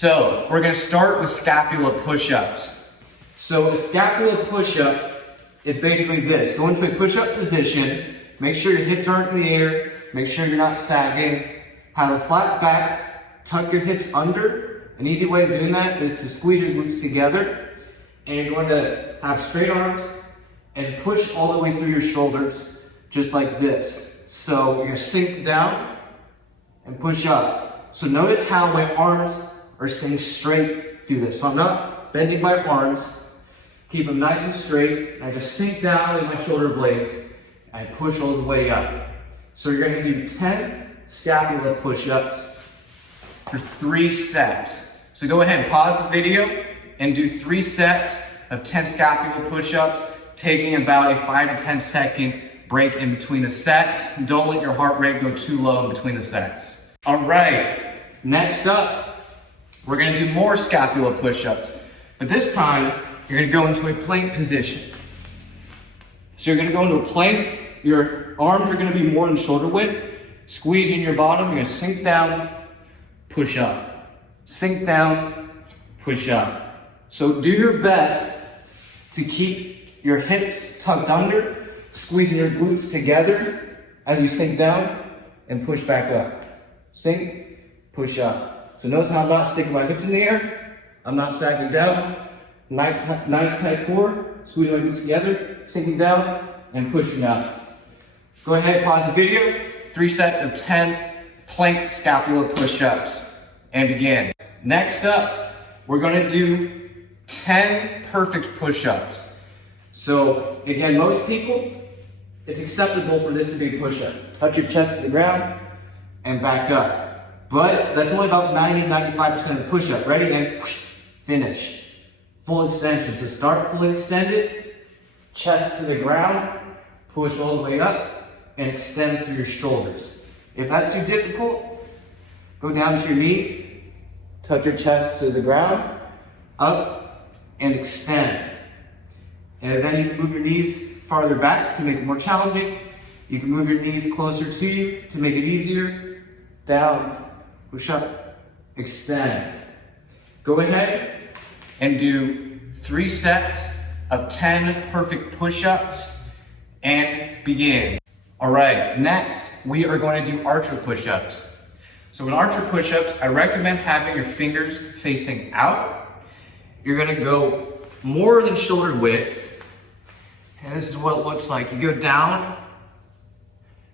So we're gonna start with scapula push-ups. So a scapula push-up is basically this. Go into a push-up position, make sure your hips aren't in the air, make sure you're not sagging, have a flat back, tuck your hips under. An easy way of doing that is to squeeze your glutes together, and you're going to have straight arms and push all the way through your shoulders, just like this. So you're gonna sink down and push up. So notice how my arms are staying straight through this. So I'm not bending my arms, keep them nice and straight, and I just sink down in my shoulder blades and push all the way up. So you're gonna do 10 scapula push-ups for 3 sets. So go ahead and pause the video and do 3 sets of 10 scapula push-ups, taking about a 5 to 10 second break in between the sets. Don't let your heart rate go too low in between the sets. All right, next up, we're gonna do more scapula push-ups, but this time, you're gonna go into a plank position. So you're gonna go into a plank, your arms are gonna be more than shoulder width, squeezing your bottom, you're gonna sink down, push up. Sink down, push up. So do your best to keep your hips tucked under, squeezing your glutes together as you sink down and push back up. Sink, push up. So notice how I'm not sticking my hips in the air, I'm not sagging down. Nice tight core, squeezing my glutes together, sinking down and pushing up. Go ahead, pause the video. 3 sets of 10 plank scapula push-ups and begin. Next up, we're gonna do 10 perfect push-ups. So again, most people, it's acceptable for this to be a push-up. Touch your chest to the ground and back up. But that's only about 90-95% of the push-up. Ready and finish. Full extension. So start fully extended, chest to the ground, push all the way up, and extend through your shoulders. If that's too difficult, go down to your knees, tuck your chest to the ground, up, and extend. And then you can move your knees farther back to make it more challenging. You can move your knees closer to you to make it easier. Down, push up, extend. Go ahead and do 3 sets of 10 perfect push-ups and begin. All right, next we are going to do archer push-ups. So in archer push-ups, I recommend having your fingers facing out. You're gonna go more than shoulder width, and this is what it looks like. You go down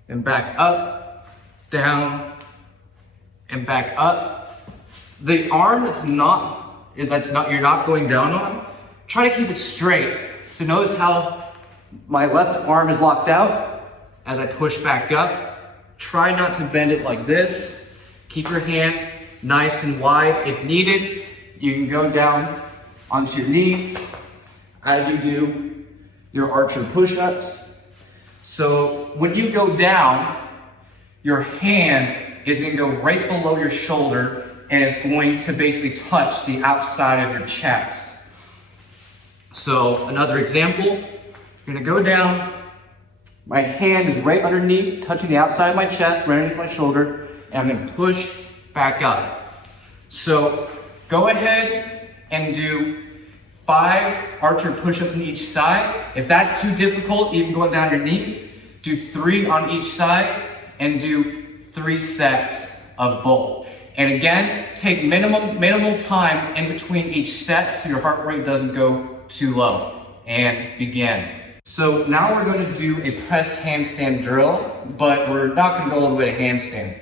and back up, down and back up. The arm you're not going down on, try to keep it straight. So notice how my left arm is locked out as I push back up. Try not to bend it like this. Keep your hands nice and wide. If needed, you can go down onto your knees as you do your archer push-ups. So when you go down, your hand is gonna go right below your shoulder, and it's going to basically touch the outside of your chest. So another example, you're gonna go down, my hand is right underneath, touching the outside of my chest, right underneath my shoulder, and I'm gonna push back up. So go ahead and do 5 archer push-ups on each side. If that's too difficult, even going down your knees, do 3 on each side and do 3 sets of both. And again, take minimal time in between each set so your heart rate doesn't go too low. And begin. So now we're going to do a press handstand drill, but we're not going to go all the way to handstand.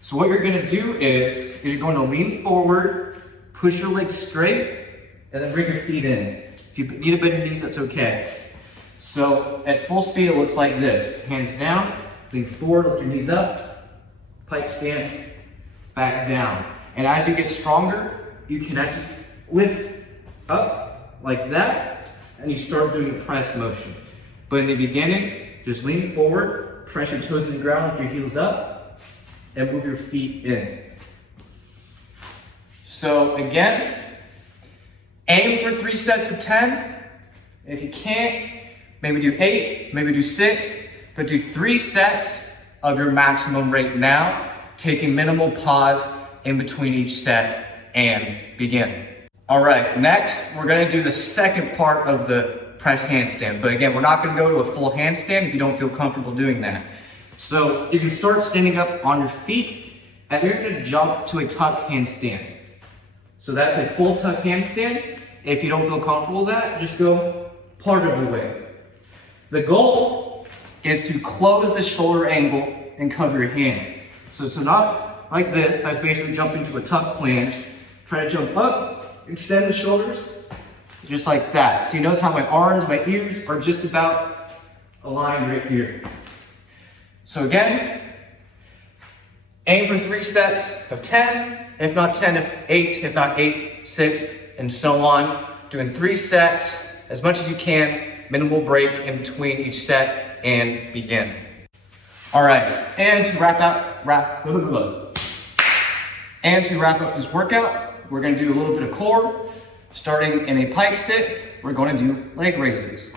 So what you're going to do is you're going to lean forward, push your legs straight, and then bring your feet in. If you need to bend your knees, that's okay. So at full speed, it looks like this. Hands down, lean forward, lift your knees up, pike stand, back down. And as you get stronger, you can actually lift up like that, and you start doing the press motion. But in the beginning, just lean forward, press your toes in the ground, lift your heels up, and move your feet in. So again, aim for 3 sets of 10. If you can't, maybe do 8, maybe do 6, but do 3 sets of your maximum rate now, taking minimal pause in between each set and begin. All right, next we're gonna do the second part of the press handstand. But again, we're not gonna go to a full handstand if you don't feel comfortable doing that. So you can start standing up on your feet and you're gonna jump to a tuck handstand. So that's a full tuck handstand. If you don't feel comfortable with that, just go part of the way. The goal is to close the shoulder angle and cover your hands. So not like this, that's basically jumping to a tuck planche. Try to jump up, extend the shoulders, just like that. So you notice how my arms, my ears are just about aligned right here. So again, aim for 3 sets of 10, if not 10, if 8, if not 8, 6, and so on. Doing 3 sets, as much as you can, minimal break in between each set, and begin. All right, and to wrap up this workout, we're gonna do a little bit of core. Starting in a pike sit, we're gonna do leg raises.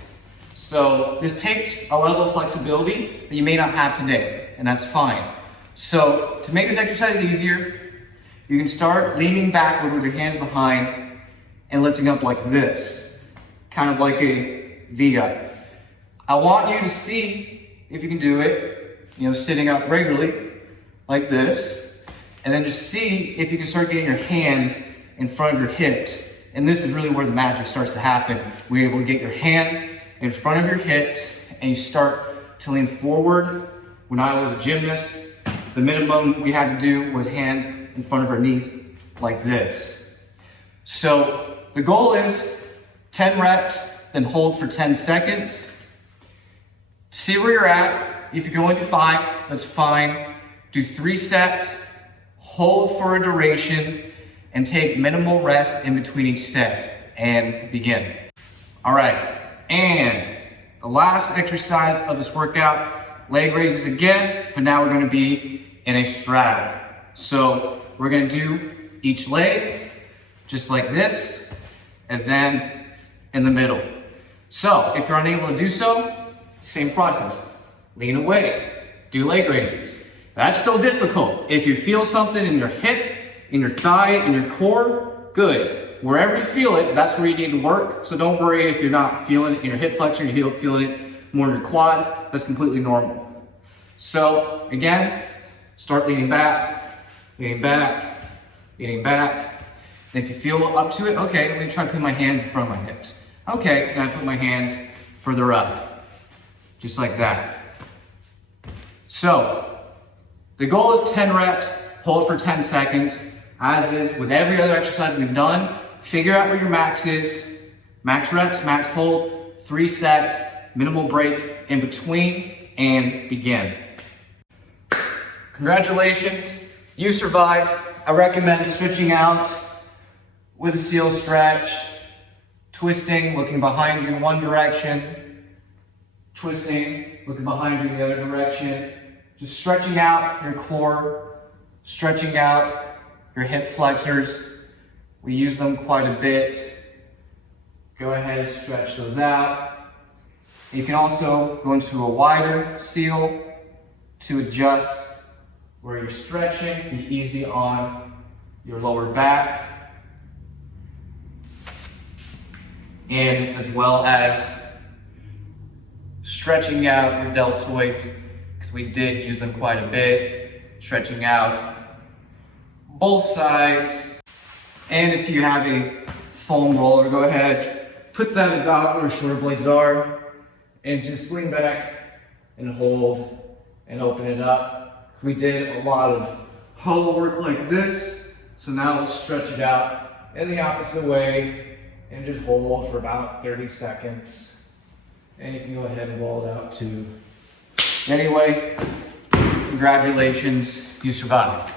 So this takes a level of flexibility that you may not have today, and that's fine. So to make this exercise easier, you can start leaning backward with your hands behind and lifting up like this, kind of like a V-up. I want you to see if you can do it, sitting up regularly like this, and then just see if you can start getting your hands in front of your hips. And this is really where the magic starts to happen. We're able to get your hands in front of your hips and you start to lean forward. When I was a gymnast, the minimum we had to do was hands in front of our knees like this. So the goal is 10 reps, then hold for 10 seconds. See where you're at. If you can only do 5, that's fine. Do 3 sets, hold for a duration, and take minimal rest in between each set, and begin. All right, and the last exercise of this workout, leg raises again, but now we're gonna be in a straddle. So we're gonna do each leg, just like this, and then in the middle. So if you're unable to do so, same process. Lean away, do leg raises. That's still difficult. If you feel something in your hip, in your thigh, in your core, good. Wherever you feel it, that's where you need to work. So don't worry if you're not feeling it in your hip flexion, you're feeling it more in your quad. That's completely normal. So again, start leaning back, leaning back, leaning back. And if you feel up to it, okay, let me try to put my hands in front of my hips. Okay, can I put my hands further up? Just like that. So the goal is 10 reps, hold for 10 seconds. As is with every other exercise we've done, figure out what your max is. Max reps, max hold, 3 sets, minimal break in between, and begin. Congratulations, you survived. I recommend switching out with a seal stretch, twisting, looking behind you in one direction, twisting, looking behind you in the other direction. Just stretching out your core, stretching out your hip flexors. We use them quite a bit. Go ahead and stretch those out. You can also go into a wider seal to adjust where you're stretching. Be easy on your lower back. And as well as stretching out your deltoids, because we did use them quite a bit. Stretching out both sides. And if you have a foam roller, go ahead, put that about where your shoulder blades are, and just lean back and hold and open it up. We did a lot of hollow work like this, so now let's stretch it out in the opposite way and just hold for about 30 seconds. And you can go ahead and roll it out too. Anyway, congratulations, you survived.